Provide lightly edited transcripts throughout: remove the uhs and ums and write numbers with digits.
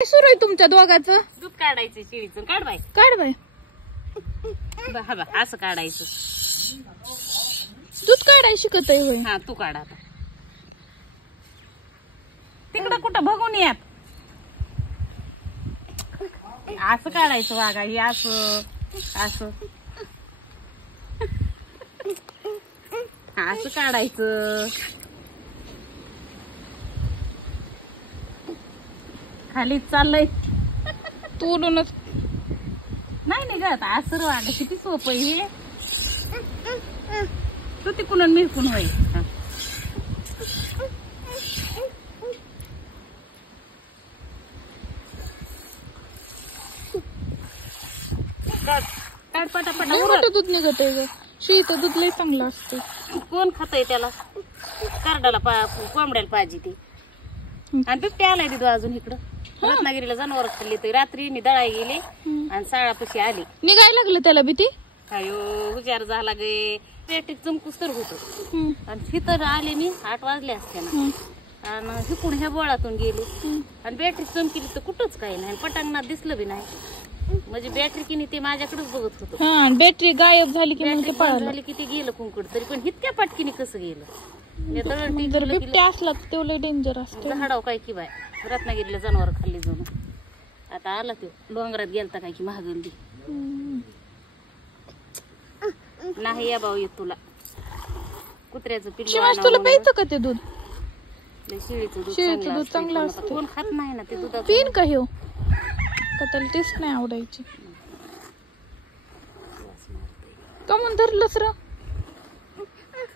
काय सुरू आहे तुमच्या दोघांचं? दूध काढायचं शेळीचं. काढ बाय, काढ बाय. हा बा असं काढायचं. दूध काढाय शिकत आहे होय? हा तू काढ आता. तिकडं कुठं बघून यात. असं काढायचं वागा. हे असं असं असं काढायचं. खाली चाललंय तोडूनच नाही निघत. असं वागा किती सोपं आहे हे. तू तिकडून मिळकून होईल. काढ पटापट. मोठं दूध निघत आहे ग. शेळीचं दूध लय चांगलं असतं. कोण खातय त्याला? कार्डाला कोंबड्याला पाहिजे ती. आणि बिबट्या आलाय तिथं अजून इकडं. रत्नागिरीला जनावर खाल्ली तर रात्री दळाय गेले आणि साळापाशी आली. निघायला लागलं त्याला भीती. अयो हुशार झाला गे. पेटीत चमकूस तर होतो. आणि तिथं आले मी 8 वाजले असते ना. आणि हिकून ह्या बोळातून गेले आणि बॅटरी चमकीली तर कुठंच काही नाही. पटांगणात दिसलं बी नाही. म्हणजे बॅटरी किनी ते माझ्याकडेच बघत होतो. हा बॅटरी गायब झाली की मग ते पळालं. झाली की ते गेलं कुंकड. तरी पण इतक्या पटकीने कसं गेलं. जर बिबट्या असला तर तेवढं डेंजर असते. झाडाव काय की बाय. रत्नागिरीला जनावर खाल्ली जाऊन. आता आला तो डोंगरात गेलता काय की महागंदी. नाही या भाऊ येत तुला. कुत्र्याचं पिल्लू तुला प्यायचं का ते दूध? शेळीचं दूध चांगलं असतं. कोण खात नाही ना ते दूध. पिन का ह्यो? का त्याला टेस्ट नाही आवडायची? का म्हणून धरलंच र?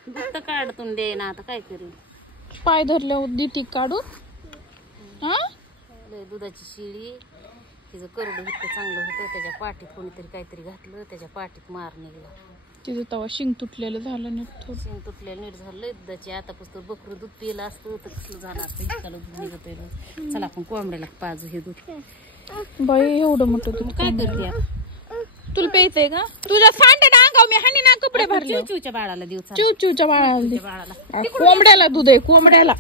दूध काढतून दे ना. आता काय करेल? पाय धरल्यावर देती काढून. हा दुधाची शिळी. तिचं करडं इतकं चांगलं होतं. त्याच्या पाठीत कोणीतरी काहीतरी घातलं. त्याच्या पाठीत मार निघला. तिचं तवा शिंग तुटलेलं झालं नीट. थोडं शिंग तुटलेलं नीट झालं. दुधाची आता पुस्तक बकरू दूध पिलं असतं तर कसलं झालं असतं. इतकाला दूध निघत. चला आपण कोंबड्याला पाजू हे दूध. बाई एवढं मोठं दूध काय करते आता? तुला प्यायचंय का? तुझ्या सांडे ना अंगाव मी हानी ना कपडे भरले. चिवचिवच्या बाळाला देऊ. चिवचिवच्या बाळाला. कोंबड्याला दूध आहे कोंबड्याला.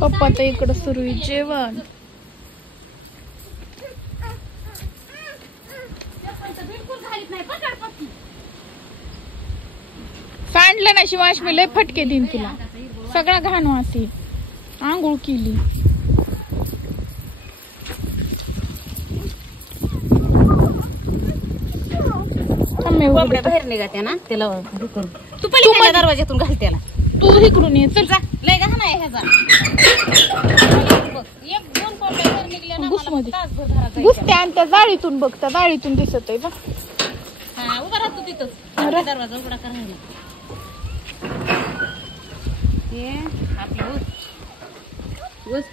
पप्पा तर इकडं सुरू आहे जेवण. सांडलं ना शिवाश मी लय फटके देईन तुला. सगळा घाण वासी. आंघोळ केली. बाहेर निघाते ना त्याला. तू पहिले दरवाज्यातून घाल त्याला. तू इकडून ये. चल जा. लय घाण आहे ह्याचा. एक 2 कोंबड्या बाहेर निघल्या ना. घुसत्या आणि त्या जाळीतून बघ. त्या जाळीतून दिसत आहे बघ. हा उभा राहतो तिथंच. दरवाजा उघडा करायला. हे आपलं ऊस